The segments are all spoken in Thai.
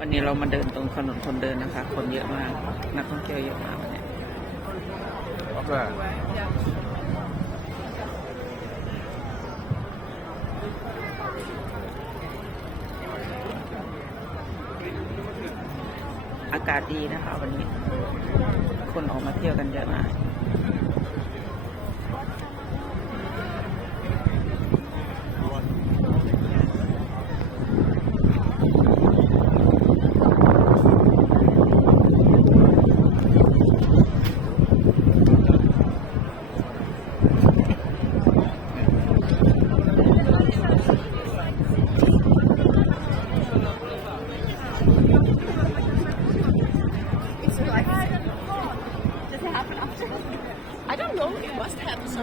วันนี้เรามาเดินตรงถนนคนเดินนะคะ คนเยอะมาก นักท่องเที่ยวเยอะมากวันนี้อากาศดีนะคะ วันนี้ คนออกมาเที่ยวกันเยอะมาก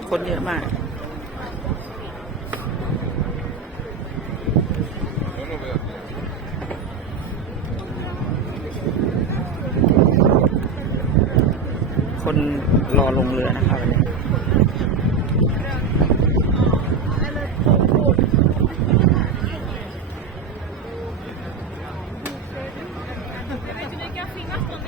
คนเยอะมากคนรอลงเรือนะคะวันนี้